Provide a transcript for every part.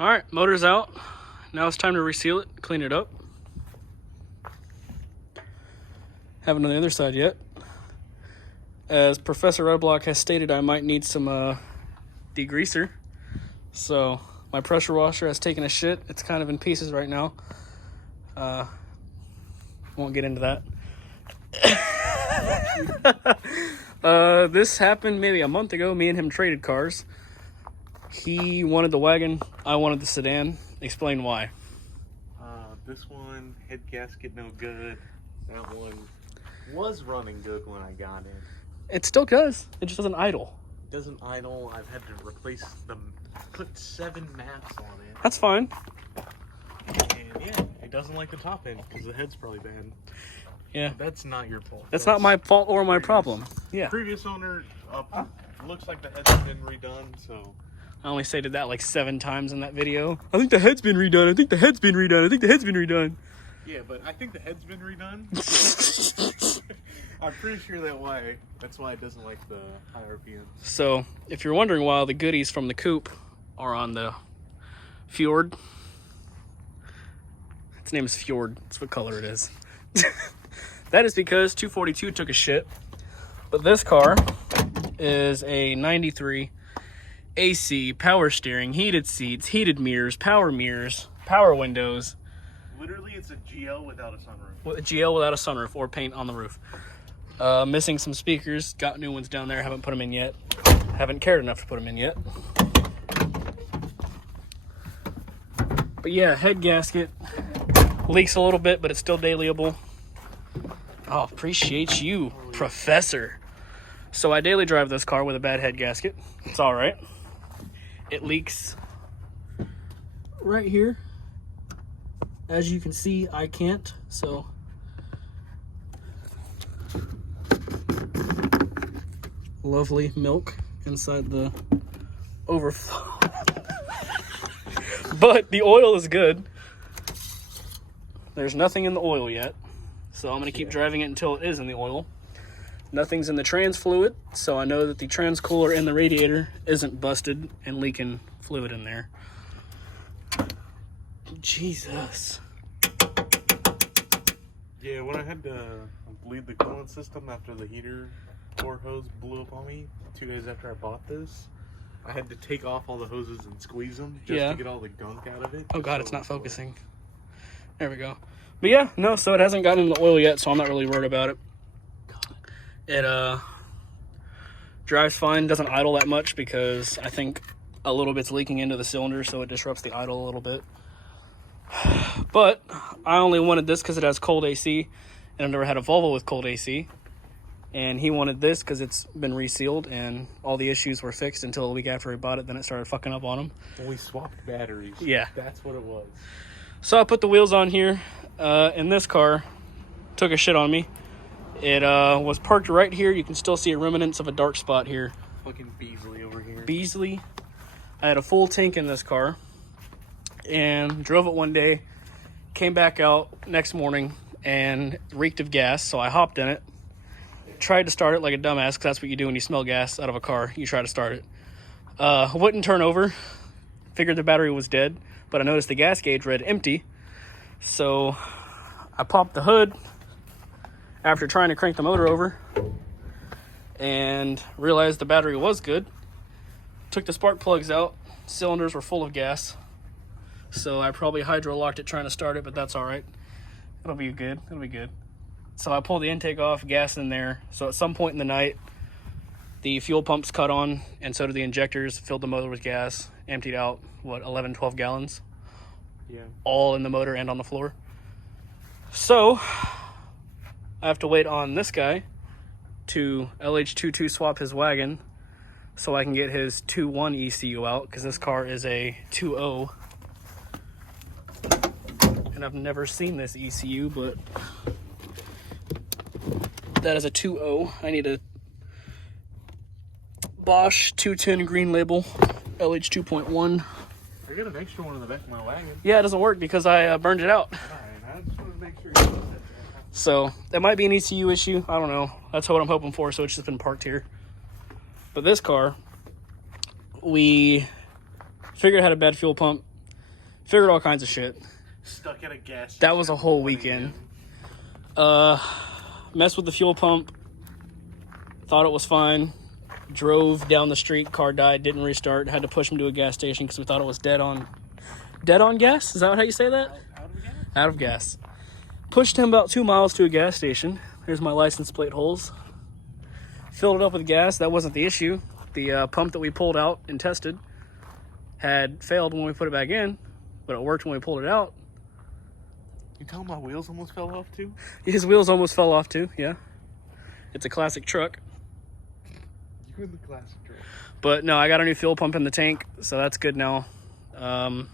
All right, motor's out. Now it's time to reseal it, clean it up. Haven't on the other side yet. As Professor Redblock has stated, I might need some degreaser. So my pressure washer has taken a shit. It's kind of in pieces right now. Won't get into that. This happened maybe a month ago. Me and him traded cars. He wanted the wagon, I wanted the sedan. Explain why. This one, head gasket no good. That one was running good when I got it. It still does. It just doesn't idle. It doesn't idle. I've had to replace them, put 7 maps on it. That's fine. And yeah, it doesn't like the top end because the head's probably bad. Yeah. That's not your fault. That's not my fault or my problem. Yeah. Previous owner, looks like the head's been redone, so... I only stated that like 7 times in that video. I think the head's been redone. I think the head's been redone. I think the head's been redone. Yeah, but I think the head's been redone. I'm pretty sure that's why it doesn't like the high RPMs. So, if you're wondering why the goodies from the coupe are on the Fjord, its name is Fjord. That's what color it is. That is because 242 took a shit. But this car is a 93 AC, power steering, heated seats, heated mirrors, power windows. Literally, it's a GL without a sunroof. With a GL without a sunroof or paint on the roof. Missing some speakers. Got new ones down there. Haven't put them in yet. Haven't cared enough to put them in yet. But yeah, head gasket. Leaks a little bit, but it's still dailyable. Oh, appreciate you, Professor. So I daily drive this car with a bad head gasket. It's all right. It leaks right here. As you can see, I can't, so. Lovely milk inside the overflow. But the oil is good. There's nothing in the oil yet, so I'm gonna keep driving it until it is in the oil. Nothing's in the trans fluid, so I know that the trans cooler in the radiator isn't busted and leaking fluid in there. Jesus. Yeah, when I had to bleed the coolant system after the heater core hose blew up on me 2 days after I bought this, I had to take off all the hoses and squeeze them just to get all the gunk out of it. Oh god, it's not focusing. There we go. But yeah, no, so it hasn't gotten in the oil yet, so I'm not really worried about it. It drives fine, doesn't idle that much because I think a little bit's leaking into the cylinder, so it disrupts the idle a little bit. But I only wanted this because it has cold AC, and I've never had a Volvo with cold AC. And he wanted this because it's been resealed and all the issues were fixed until a week after he bought it. Then it started fucking up on him. When we swapped batteries. Yeah. That's what it was. So I put the wheels on here, and this car took a shit on me. It was parked right here. You can still see a remnants of a dark spot here. Fucking Beasley over here. Beasley. I had a full tank in this car and drove it one day, came back out next morning and reeked of gas, so I hopped in it, tried to start it like a dumbass because that's what you do when you smell gas out of a car. You try to start it. Wouldn't turn over. Figured the battery was dead, but I noticed the gas gauge read empty, so I popped the hood after trying to crank the motor over and realized the battery was good. Took the spark plugs out. Cylinders were full of gas, so I probably hydro-locked it trying to start it, but that's all right. It'll be good. It'll be good. So I pulled the intake off, gas in there. So at some point in the night, the fuel pumps cut on, and so did the injectors, filled the motor with gas, emptied out, 11, 12 gallons? Yeah. All in the motor and on the floor. So I have to wait on this guy to LH22 swap his wagon so I can get his 2.1 ECU out, because this car is a 2.0. And I've never seen this ECU, but that is a 2.0. I need a Bosch 210 green label LH 2.1. I got an extra one in the back of my wagon. Yeah, it doesn't work because I burned it out. Alright, I just wanted to make sure you know that. So that might be an ECU issue. I don't know. That's what I'm hoping for. So it's just been parked here. But this car, we figured it had a bad fuel pump. Figured all kinds of shit. Stuck at a gas station. That was a whole weekend. Messed with the fuel pump. Thought it was fine. Drove down the street. Car died. Didn't restart. Had to push him to a gas station because we thought it was dead on gas. Is that how you say that? Out of gas? Out of gas. Pushed him about 2 miles to a gas station. There's my license plate holes. Filled it up with gas. That wasn't the issue. The pump that we pulled out and tested had failed when we put it back in, but it worked when we pulled it out. You tell him my wheels almost fell off too? His wheels almost fell off too, yeah. It's a classic truck. You're in the classic truck. But no, I got a new fuel pump in the tank, so that's good now. I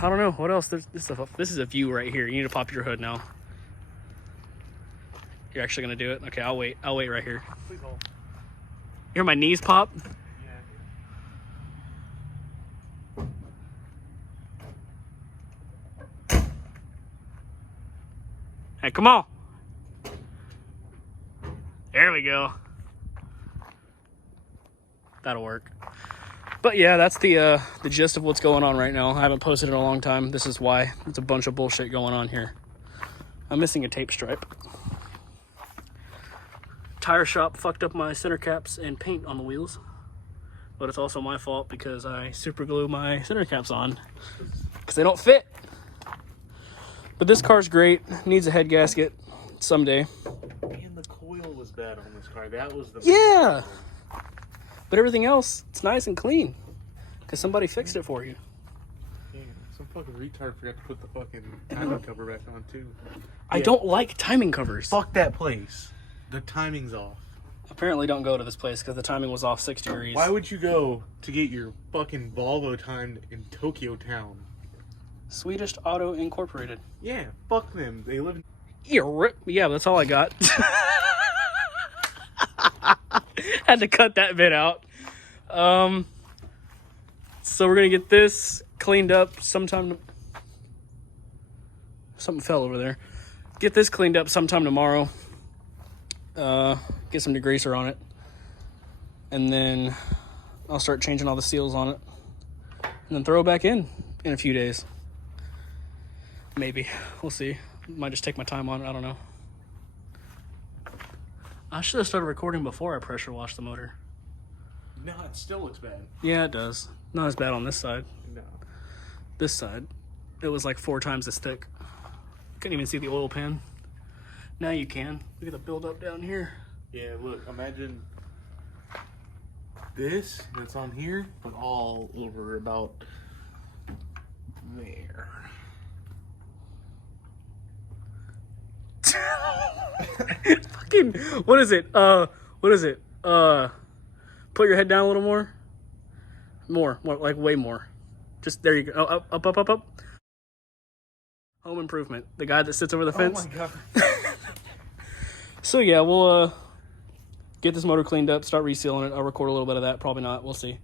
don't know what else. This is a view right here. You need to pop your hood now. You're actually gonna do it? Okay, I'll wait. I'll wait right here. Please hold. You hear my knees pop? Yeah. Hey, come on. There we go. That'll work. But yeah, that's the gist of what's going on right now. I haven't posted in a long time. This is why. It's a bunch of bullshit going on here. I'm missing a tape stripe. Tire shop fucked up my center caps and paint on the wheels. But it's also my fault because I super glue my center caps on because they don't fit. But this car's great. Needs a head gasket someday. And the coil was bad on this car. That was the Yeah. But everything else, it's nice and clean because somebody fixed it for you. Yeah, some fucking retard forgot to put the fucking timing cover back on too. I don't like timing covers. Fuck that place. The timing's off. Apparently don't go to this place because the timing was off 6 degrees. Why would you go to get your fucking Volvo timed in Tokyo Town? Swedish Auto Incorporated. Yeah, fuck them. They live in... Yeah, that's all I got. Had to cut that bit out. So we're gonna get this cleaned up sometime. Something fell over there. Get this cleaned up sometime tomorrow. Get some degreaser on it, and then I'll start changing all the seals on it, and then throw it back in a few days. Maybe. We'll see. Might just take my time on it. I don't know. I should have started recording before I pressure washed the motor. No, it still looks bad. Yeah, it does. Not as bad on this side. No. This side, it was like 4 times as thick. Couldn't even see the oil pan. Now you can. Look at the buildup down here. Yeah, look, imagine this that's on here, but all over about there. Fucking, what is it? What is it? Put your head down a little more. More, like way more. Just, there you go. Oh, up. Home Improvement. The guy that sits over the fence. Oh my god. So yeah, we'll get this motor cleaned up, start resealing it. I'll record a little bit of that. Probably not. We'll see.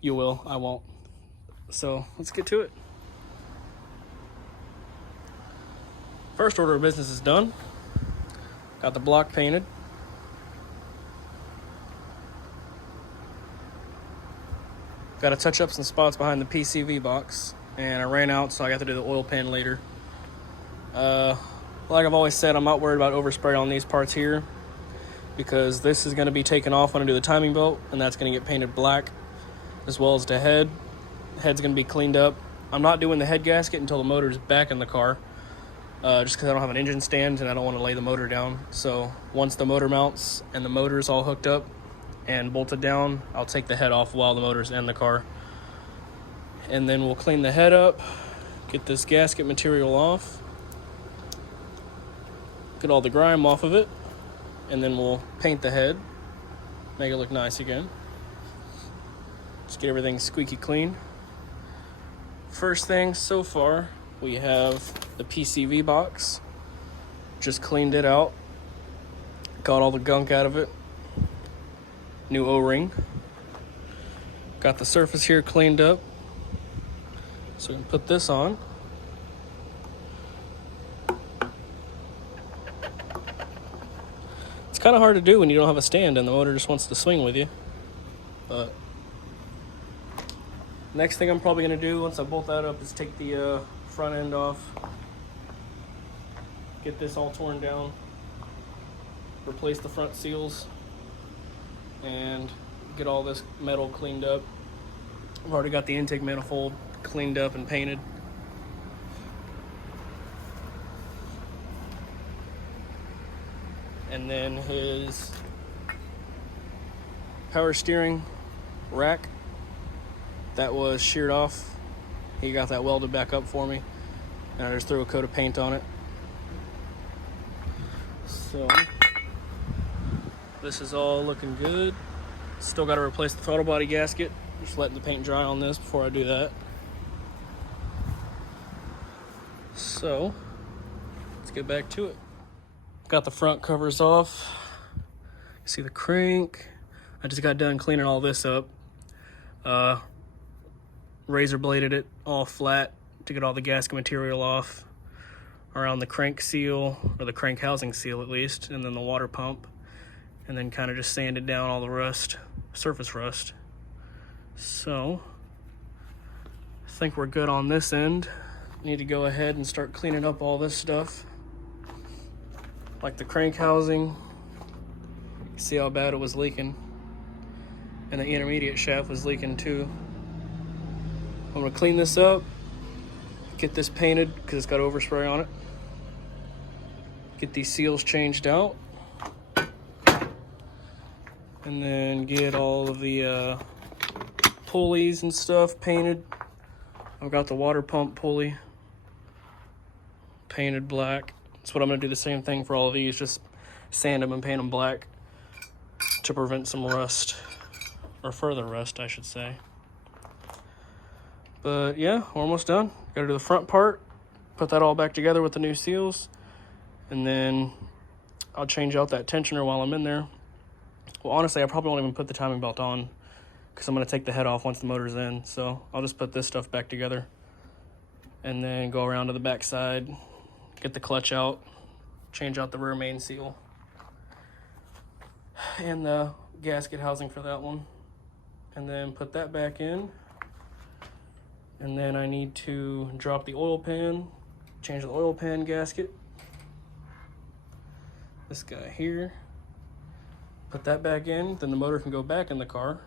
You will. I won't. So let's get to it. First order of business is done. Got the block painted. Got to touch up some spots behind the PCV box. And I ran out, so I got to do the oil pan later. Like I've always said, I'm not worried about overspray on these parts here because this is going to be taken off when I do the timing belt, and that's going to get painted black, as well as the head. The head's going to be cleaned up. I'm not doing the head gasket until the motor's back in the car, just because I don't have an engine stand and I don't want to lay the motor down. So once the motor mounts and the motor is all hooked up and bolted down, I'll take the head off while the motor's in the car. And then we'll clean the head up, get this gasket material off, get all the grime off of it, and then we'll paint the head, make it look nice again. Just get everything squeaky clean. First thing so far, we have the PCV box. Just cleaned it out, got all the gunk out of it. New O-ring. Got the surface here cleaned up. So we can put this on. It's kind of hard to do when you don't have a stand and the motor just wants to swing with you. But Next thing I'm probably gonna do once I bolt that up is take the front end off, get this all torn down, replace the front seals, and get all this metal cleaned up. I've already got the intake manifold cleaned up and painted. And then his power steering rack that was sheared off, he got that welded back up for me, and I just threw a coat of paint on it. So this is all looking good. Still got to replace the throttle body gasket. Just letting the paint dry on this before I do that. So let's get back to it. Got the front covers off. See the crank. I just got done cleaning all this up. Razor bladed it all flat to get all the gasket material off around the crank seal, or the crank housing seal at least, and then the water pump, and then kind of just sanded down all the rust, surface rust. So I think we're good on this end. Need to go ahead and start cleaning up all this stuff, like the crank housing. See how bad it was leaking, and the intermediate shaft was leaking too. I'm gonna clean this up, get this painted because it's got overspray on it, get these seals changed out, and then get all of the pulleys and stuff painted. I've got the water pump pulley painted black. That's what I'm gonna do, the same thing for all of these, just sand them and paint them black to prevent some rust, or further rust I should say. But yeah, we're almost done. Gotta do the front part, put that all back together with the new seals, and then I'll change out that tensioner while I'm in there. Well, honestly, I probably won't even put the timing belt on because I'm gonna take the head off once the motor's in. So I'll just put this stuff back together and then go around to the back side, get the clutch out, change out the rear main seal and the gasket housing for that one, and then put that back in. And then I need to drop the oil pan, change the oil pan gasket, this guy here, put that back in, then the motor can go back in the car.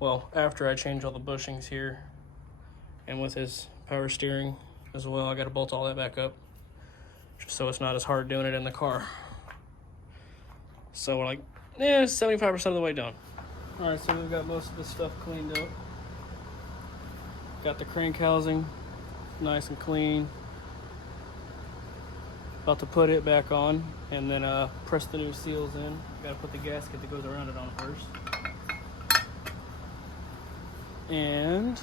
Well, after I change all the bushings here, and with his power steering as well, I gotta bolt all that back up, just so it's not as hard doing it in the car. So we're like, 75% of the way done. All right, so we've got most of the stuff cleaned up. Got the crank housing nice and clean. About to put it back on and then press the new seals in. Got to put the gasket that goes around it on first. And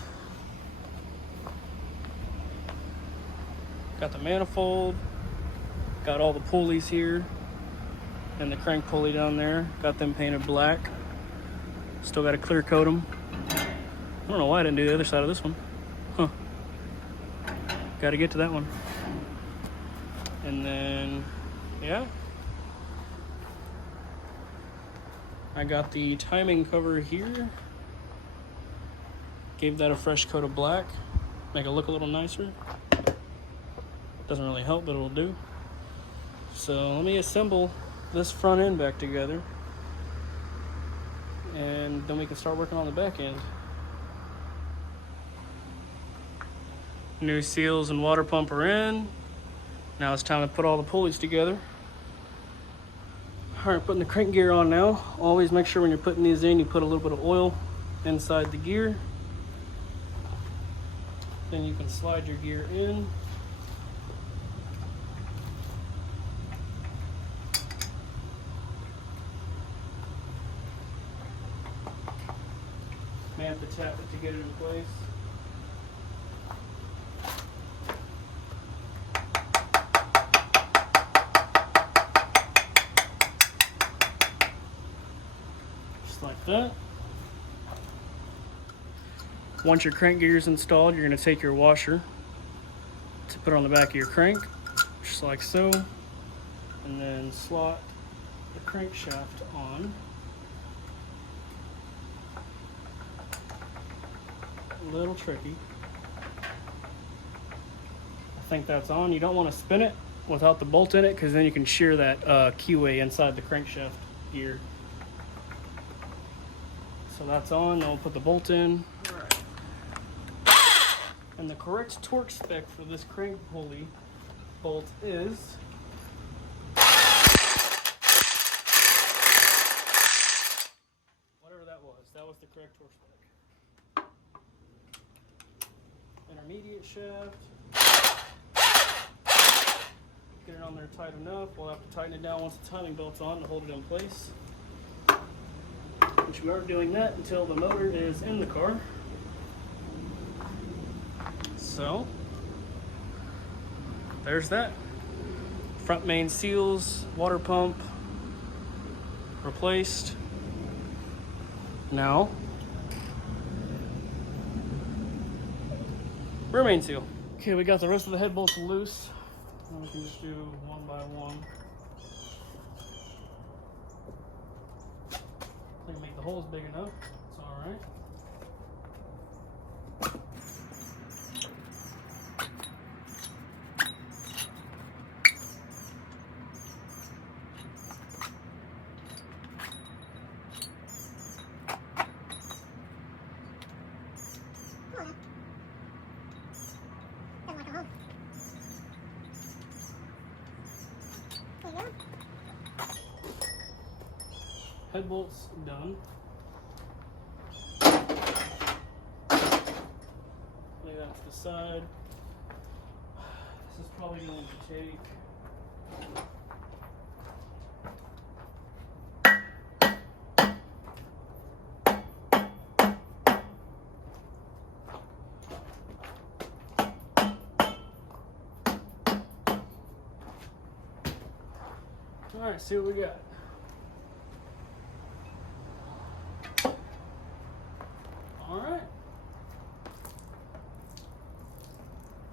got the manifold. Got all the pulleys here and the crank pulley down there. Got them painted black. Still got to clear coat them. I don't know why I didn't do the other side of this one. Huh. Got to get to that one. And then, yeah. I got the timing cover here. Gave that a fresh coat of black. Make it look a little nicer. Doesn't really help, but it'll do. So let me assemble this front end back together. And then we can start working on the back end. New seals and water pump are in. Now it's time to put all the pulleys together. All right, putting the crank gear on now. Always make sure when you're putting these in, you put a little bit of oil inside the gear. Then you can slide your gear in. May have to tap it to get it in place. Just like that. Once your crank gear is installed, you're going to take your washer to put on the back of your crank, just like so, and then slot the crankshaft on. A little tricky. I think that's on. You don't want to spin it without the bolt in it, because then you can shear that keyway inside the crankshaft gear. So that's on. Then we'll put the bolt in. All right. And the correct torque spec for this crank pulley bolt is whatever that was. That was the correct torque spec. Intermediate shaft. Get it on there tight enough. We'll have to tighten it down once the timing belt's on to hold it in place. Which we aren't doing that until the motor is in the car. So, there's that. Front main seals, water pump replaced. Now, rear main seal. Okay, we got the rest of the head bolts loose. And we can just do one by one. I can make the holes big enough. It's all right. Head bolts done. Lay that to the side. This is probably going to take all right, see what we got. All right.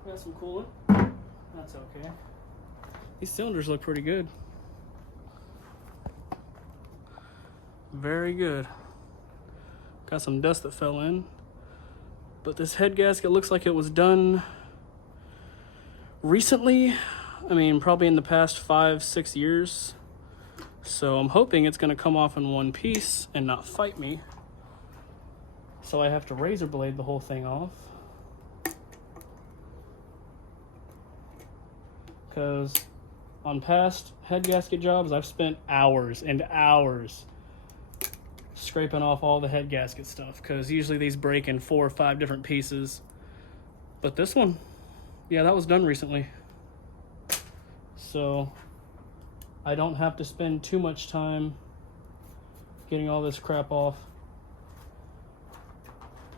Got some coolant. That's okay. These cylinders look pretty good. Very good. Got some dust that fell in. But this head gasket looks like it was done recently. I mean, probably in the past 5-6 years. So I'm hoping it's gonna come off in one piece and not fight me. So I have to razor blade the whole thing off. Because on past head gasket jobs, I've spent hours and hours scraping off all the head gasket stuff, because usually these break in 4 or 5 different pieces. But this one, yeah, that was done recently. So I don't have to spend too much time getting all this crap off.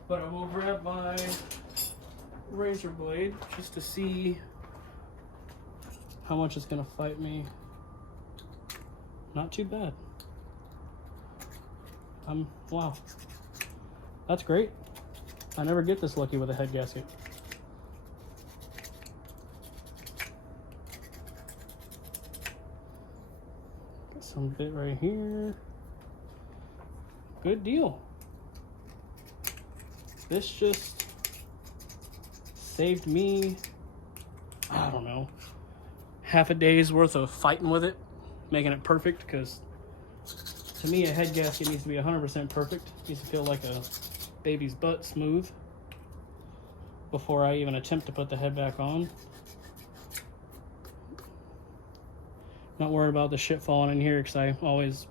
But I will grab my razor blade just to see how much it's gonna fight me. Not too bad. Wow. That's great. I never get this lucky with a head gasket. Got some bit right here. Good deal. This just saved me, I don't know, half a day's worth of fighting with it, making it perfect, because to me a head gasket needs to be 100% perfect. It needs to feel like a baby's butt smooth before I even attempt to put the head back on. Not worried about the shit falling in here, because I always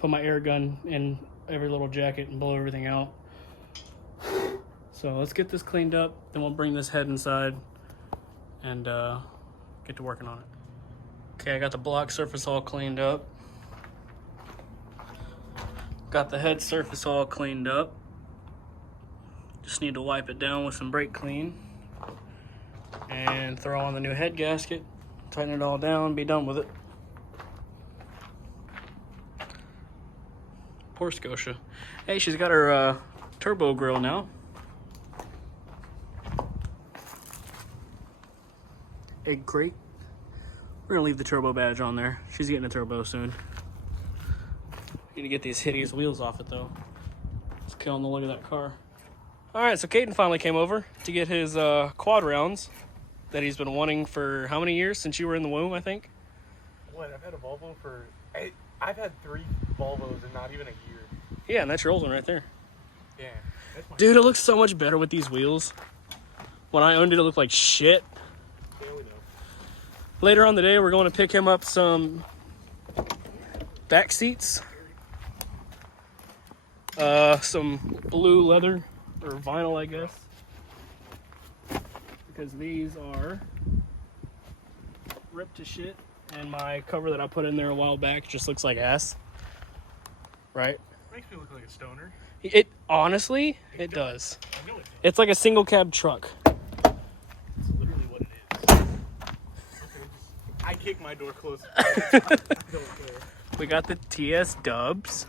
put my air gun in every little jacket and blow everything out. So let's get this cleaned up, then we'll bring this head inside and get to working on it. Okay, I got the block surface all cleaned up. Got the head surface all cleaned up. Just need to wipe it down with some brake clean and throw on the new head gasket, tighten it all down, be done with it. Poor Scotia. Hey, she's got her turbo grill now. Egg crate. We're gonna leave the turbo badge on there. She's getting a turbo soon. Need to get these hideous wheels off it though. It's killing the look of that car. All right, so Caden finally came over to get his quad rounds that he's been wanting for how many years? Since you were in the womb, I think. What? I've had a Volvo for... I've had 3 Volvos in not even a year. Yeah, and that's your old one right there. Yeah. That's my... Dude, it looks so much better with these wheels. When I owned it, it looked like shit. Yeah, we know. Later on the day, we're going to pick him up some back seats. Some blue leather, or vinyl, I guess. Because these are ripped to shit. And my cover that I put in there a while back just looks like ass. Right? Makes me look like a stoner. It honestly, it does. I know it does. It's like a single cab truck. It's literally what it is. Okay, I kick my door closed. I don't care. We got the TS Dubs.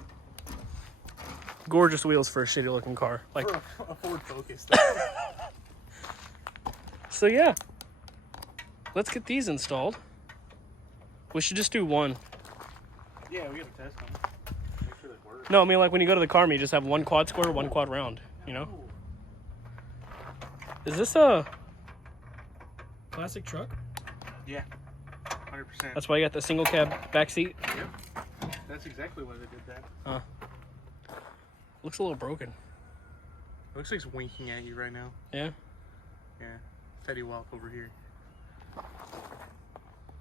Gorgeous wheels for a shitty looking car. Like, For a Ford Focus. so yeah. Let's get these installed. We should just do one. Yeah, we gotta test them. Make sure they work. No, I mean like when you go to the car meet, you just have one quad square, one quad round, you know? Is this a classic truck? Yeah. 100%. That's why you got the single cab back seat? Yep. That's exactly why they did that. Huh. Looks a little broken. It looks like it's winking at you right now. Yeah? Yeah. Teddy Walk over here.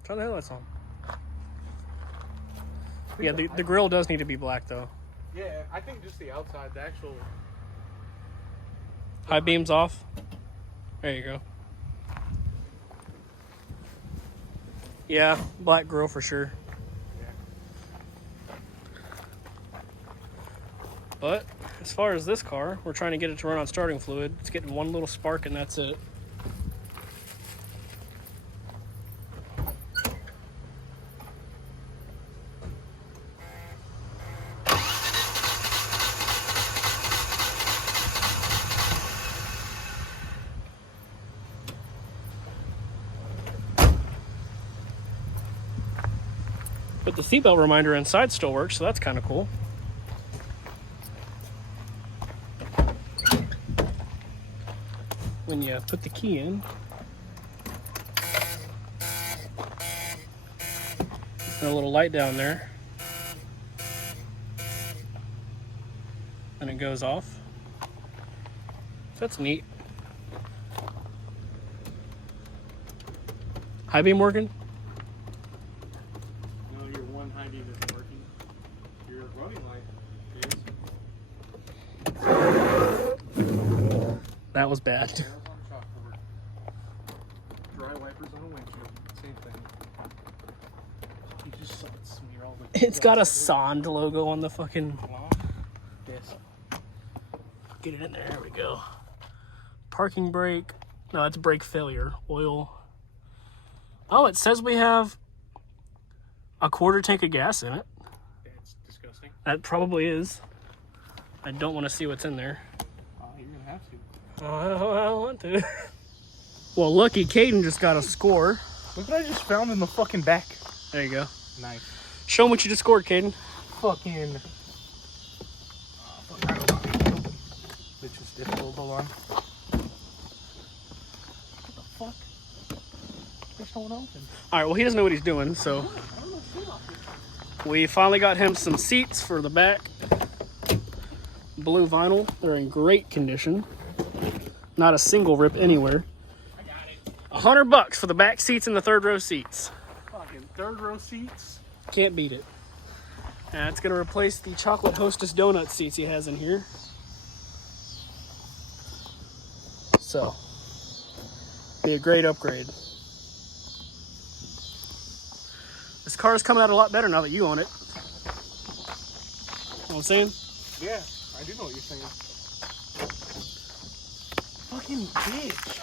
Turn the headlights on. Yeah, the grill does need to be black though. Yeah, I think just the outside, the actual... High beams off. There you go. Yeah, black grill for sure. Yeah. But as far as this car, we're trying to get it to run on starting fluid. It's getting one little spark and that's it. But the seatbelt reminder inside still works, so that's kind of cool. When you put the key in, and a little light down there, and it goes off. So that's neat. High beam working? No, your one high beam isn't working. Your running light is. That was bad. Yeah, on shock cover. Dry wipers on a windshield. Same thing. You just saw it smear all the... It's got a Sond logo on the fucking... Yes. Get it in there. There we go. Parking brake. No, that's brake failure. Oil. Oh, it says we have a quarter tank of gas in it. That's disgusting. That probably is. I don't want to see what's in there. Oh, you're gonna have to. Oh, I don't want to. Well, lucky Caden just got a score. Look what I just found in the fucking back. There you go. Nice. Show him what you just scored, Caden. Fucking... Which is difficult. Hold on. What the fuck? There's no one open. All right, well, he doesn't know what he's doing, so... We finally got him some seats for the back. Blue vinyl. They're in great condition. Not a single rip anywhere. I got it. $100 for the back seats and the third row seats. Fucking third row seats. Can't beat it. And it's going to replace the chocolate Hostess donut seats he has in here. So, be a great upgrade. This car is coming out a lot better now that you own it. You know what I'm saying? Yeah, I do know what you're saying. Fucking bitch.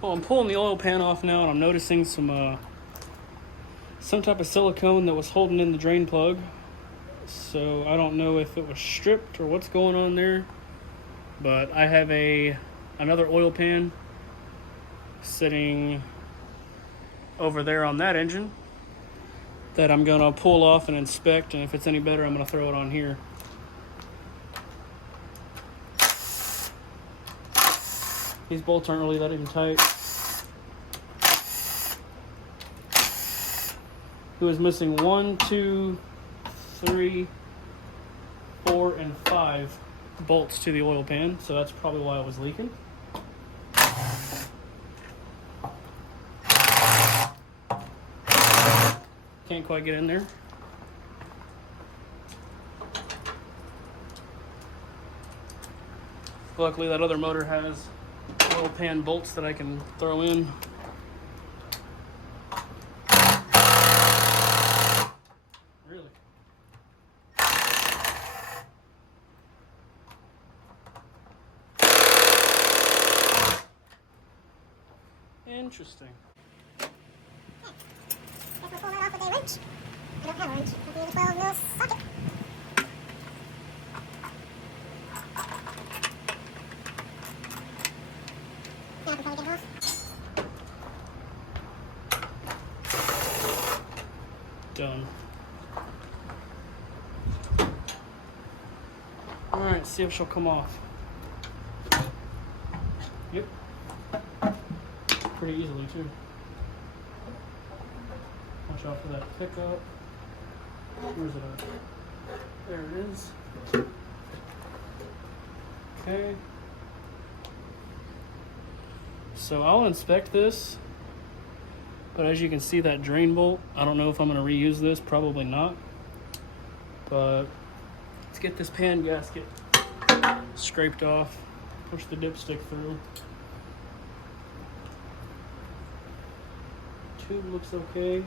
Well, I'm pulling the oil pan off now, and I'm noticing some type of silicone that was holding in the drain plug. So I don't know if it was stripped or what's going on there. But I have another oil pan sitting over there on that engine that I'm gonna pull off and inspect, and if it's any better, I'm gonna throw it on here. These bolts aren't really that even tight. He was missing 1, 2, 3, 4, and 5 bolts to the oil pan, so that's probably why it was leaking. Can't quite get in there. Luckily, that other motor has oil pan bolts that I can throw in. Really? Interesting. Pull that off with a wrench. I don't have a wrench. I need a 12 mil socket. Yeah, I can probably get it off. Done. Alright, see if she'll come off. Yep. Pretty easily, too. Watch out for that pickup. Where's it at? There it is. Okay. So I'll inspect this. But as you can see, that drain bolt, I don't know if I'm going to reuse this. Probably not. But let's get this pan gasket scraped off. Push the dipstick through. Tube looks okay.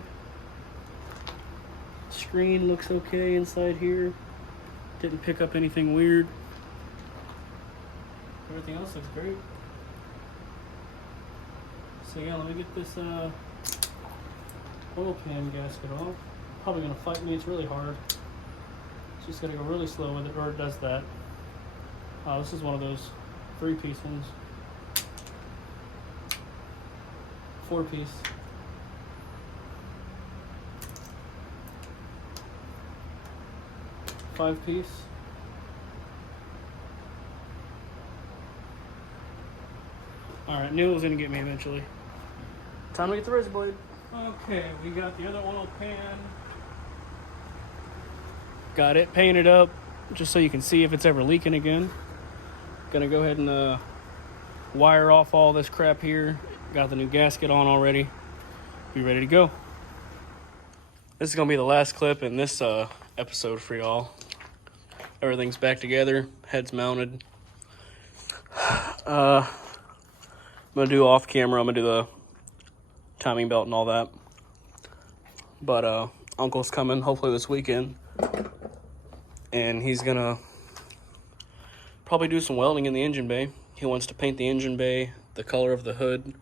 Screen looks okay inside here. Didn't pick up anything weird. Everything else looks great. So yeah, let me get this oil pan gasket off. Probably gonna fight me, it's really hard. It's just gotta go really slow with it, or it does that. This is one of those 3-piece ones. 4-piece. Five-piece. Alright, knew it was gonna get me eventually. Time to get the razor blade. Okay, we got the other oil pan. Got it painted up just so you can see if it's ever leaking again. Gonna go ahead and wire off all this crap here. Got the new gasket on already. Be ready to go. This is gonna be the last clip in this episode for y'all. Everything's back together, head's mounted. I'm gonna do off camera, I'm gonna do the timing belt and all that. But Uncle's coming hopefully this weekend. And he's gonna probably do some welding in the engine bay. He wants to paint the engine bay the color of the hood.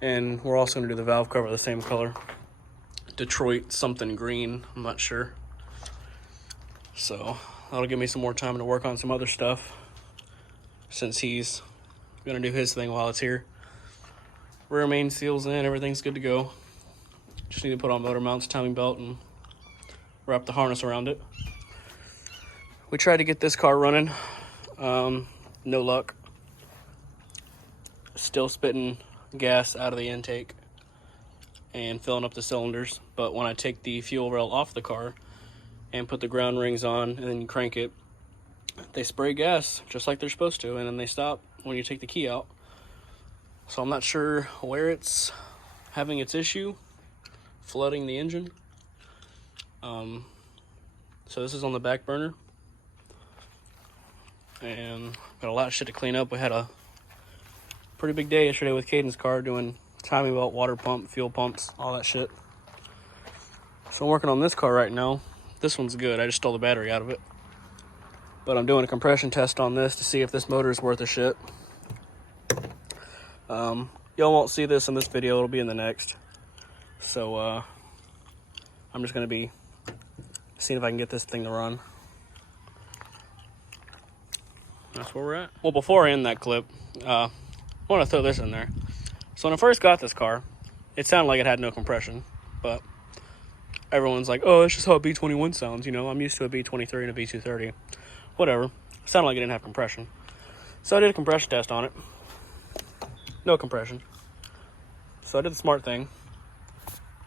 And we're also gonna do the valve cover the same color. Detroit something green, I'm not sure. So that'll give me some more time to work on some other stuff since he's gonna do his thing while it's here. Rear main seals in, everything's good to go. Just need to put on motor mounts, timing belt, and wrap the harness around it. We tried to get this car running, no luck. Still spitting gas out of the intake and filling up the cylinders. But when I take the fuel rail off the car and put the ground rings on and then you crank it, they spray gas just like they're supposed to, and then they stop when you take the key out. So I'm not sure where it's having its issue, flooding the engine. So this is on the back burner. And got a lot of shit to clean up. We had a pretty big day yesterday with Caden's car, doing timing belt, water pump, fuel pumps, all that shit. So I'm working on this car right now. This one's good. I just stole the battery out of it. But I'm doing a compression test on this to see if this motor is worth a shit. Y'all won't see this in this video. It'll be in the next. So I'm just going to be seeing if I can get this thing to run. That's where we're at. Well, before I end that clip, I want to throw this in there. So when I first got this car, It sounded like it had no compression, but everyone's like, oh, that's just how a B21 sounds, you know. I'm used to a B23 and a B230. Whatever. It sounded like it didn't have compression. So I did a compression test on it. No compression. So I did the smart thing.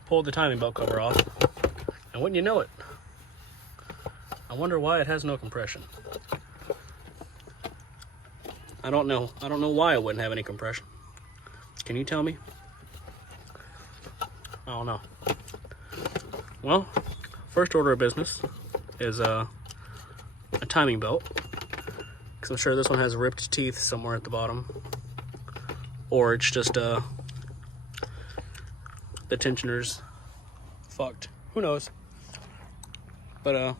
Pulled the timing belt cover off. And wouldn't you know it, I wonder why it has no compression. I don't know. I don't know why it wouldn't have any compression. Can you tell me? I don't know. Well, first order of business is a timing belt, because I'm sure this one has ripped teeth somewhere at the bottom, or it's just the tensioner's fucked. Who knows? But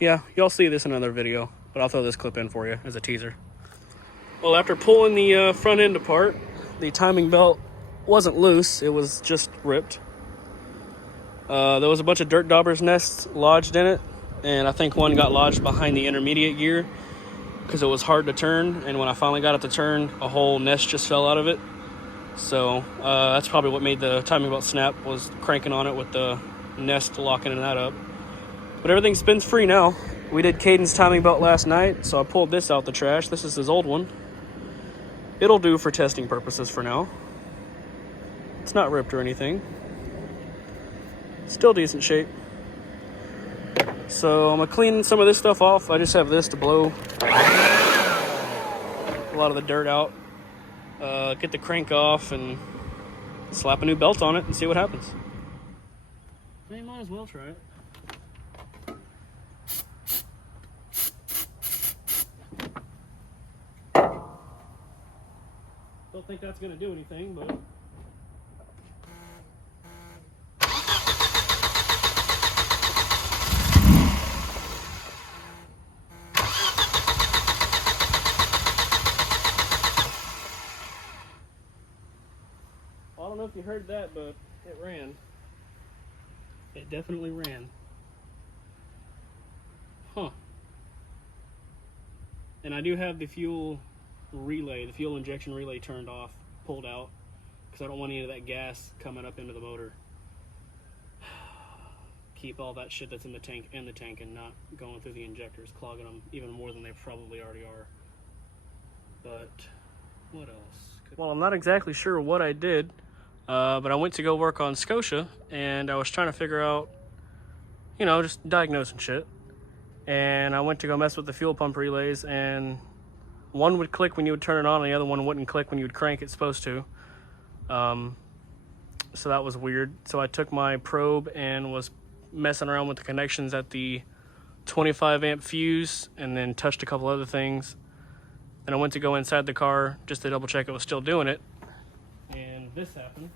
yeah, y'all see this in another video, but I'll throw this clip in for you as a teaser. Well, after pulling the front end apart, the timing belt wasn't loose, it was just ripped. There was a bunch of dirt dauber's nests lodged in it, and I think one got lodged behind the intermediate gear because it was hard to turn, and when I finally got it to turn, a whole nest just fell out of it. So that's probably what made the timing belt snap, was cranking on it with the nest locking that up. But everything spins free now. We did Caden's timing belt last night, so I pulled this out the trash. This is his old one. It'll do for testing purposes for now. It's not ripped or anything. Still decent shape. So I'm gonna clean some of this stuff off. I just have this to blow a lot of the dirt out. Get the crank off and slap a new belt on it and see what happens. You might as well try it. Don't think that's gonna do anything, but I don't know if you heard that, but it ran. It definitely ran. Huh. And I do have the fuel relay, the fuel injection relay turned off, pulled out, because I don't want any of that gas coming up into the motor. Keep all that shit that's in the tank and not going through the injectors, clogging them even more than they probably already are. But what else? Well, I'm not exactly sure what I did, but I went to go work on Scotia, and I was trying to figure out, you know, just diagnosing shit. And I went to go mess with the fuel pump relays, and one would click when you would turn it on, and the other one wouldn't click when you would crank it supposed to. So that was weird. So I took my probe and was messing around with the connections at the 25 amp fuse, and then touched a couple other things. Then I went to go inside the car just to double check it was still doing it. And this happened.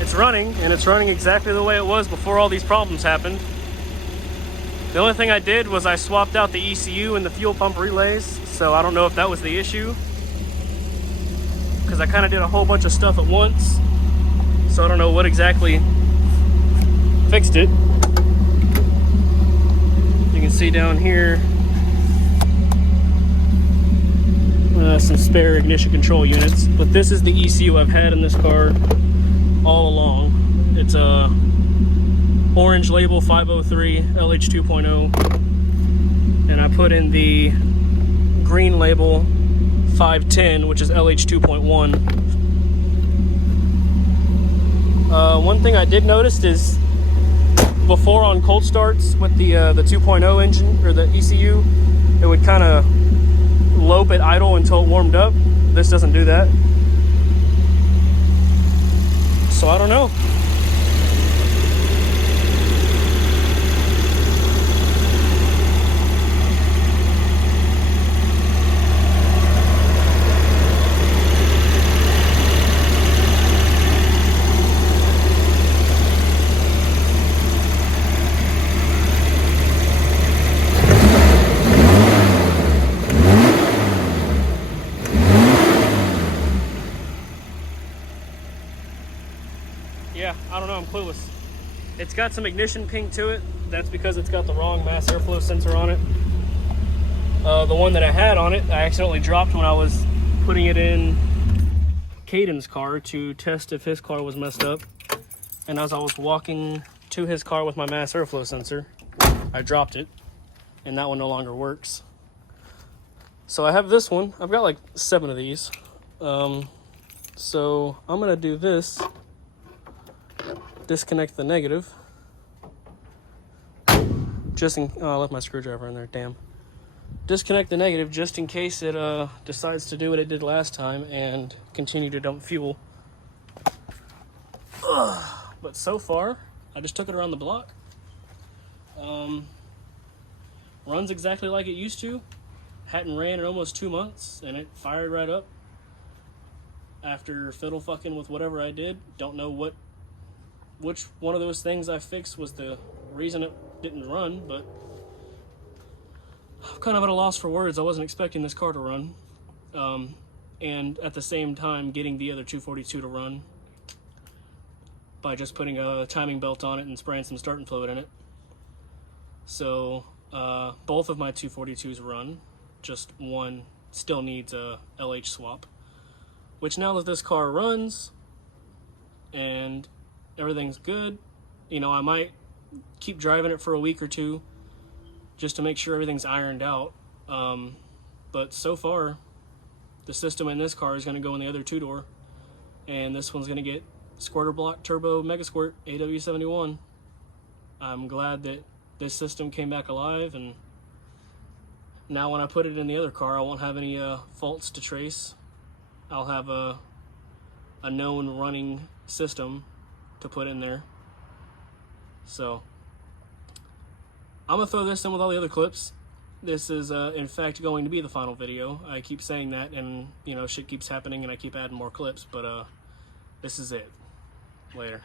It's running, and it's running exactly the way it was before all these problems happened. The only thing I did was I swapped out the ECU and the fuel pump relays, so I don't know if that was the issue, because I kind of did a whole bunch of stuff at once, so I don't know what exactly fixed it. You can see down here some spare ignition control units, but this is the ECU I've had in this car all along. It's a orange label 503 LH 2.0, and I put in the green label 510, which is LH 2.1. One thing I did notice is before on cold starts with the 2.0 engine or the ECU, it would kind of lope at idle until it warmed up. This doesn't do that. So I don't know. Yeah, I don't know, I'm clueless. It's got some ignition ping to it. That's because it's got the wrong mass airflow sensor on it. The one that I had on it, I accidentally dropped when I was putting it in Caden's car to test if his car was messed up. And as I was walking to his car with my mass airflow sensor, I dropped it, and that one no longer works. So I have this one. I've got like 7 of these. So I'm gonna do this. Disconnect the negative. I left my screwdriver in there, damn. Disconnect the negative just in case it decides to do what it did last time and continue to dump fuel. But so far, I just took it around the block. Runs exactly like it used to. Hadn't ran in almost 2 months, and it fired right up. After fiddle fucking with whatever I did, don't know which one of those things I fixed was the reason it didn't run, but I'm kind of at a loss for words. I wasn't expecting this car to run. And at the same time, getting the other 242 to run by just putting a timing belt on it and spraying some starting fluid in it. So both of my 242s run. Just one still needs a LH swap. Which now that this car runs and everything's good, you know, I might keep driving it for a week or two just to make sure everything's ironed out. But so far, the system in this car is going to go in the other 2-door, and this one's going to get Squirter Block Turbo Mega Squirt AW71. I'm glad that this system came back alive, and now when I put it in the other car, I won't have any faults to trace. I'll have a known running system to put in there. So I'm gonna throw this in with all the other clips. This is in fact going to be the final video. I keep saying that, and you know, shit keeps happening and I keep adding more clips, but this is it. Later.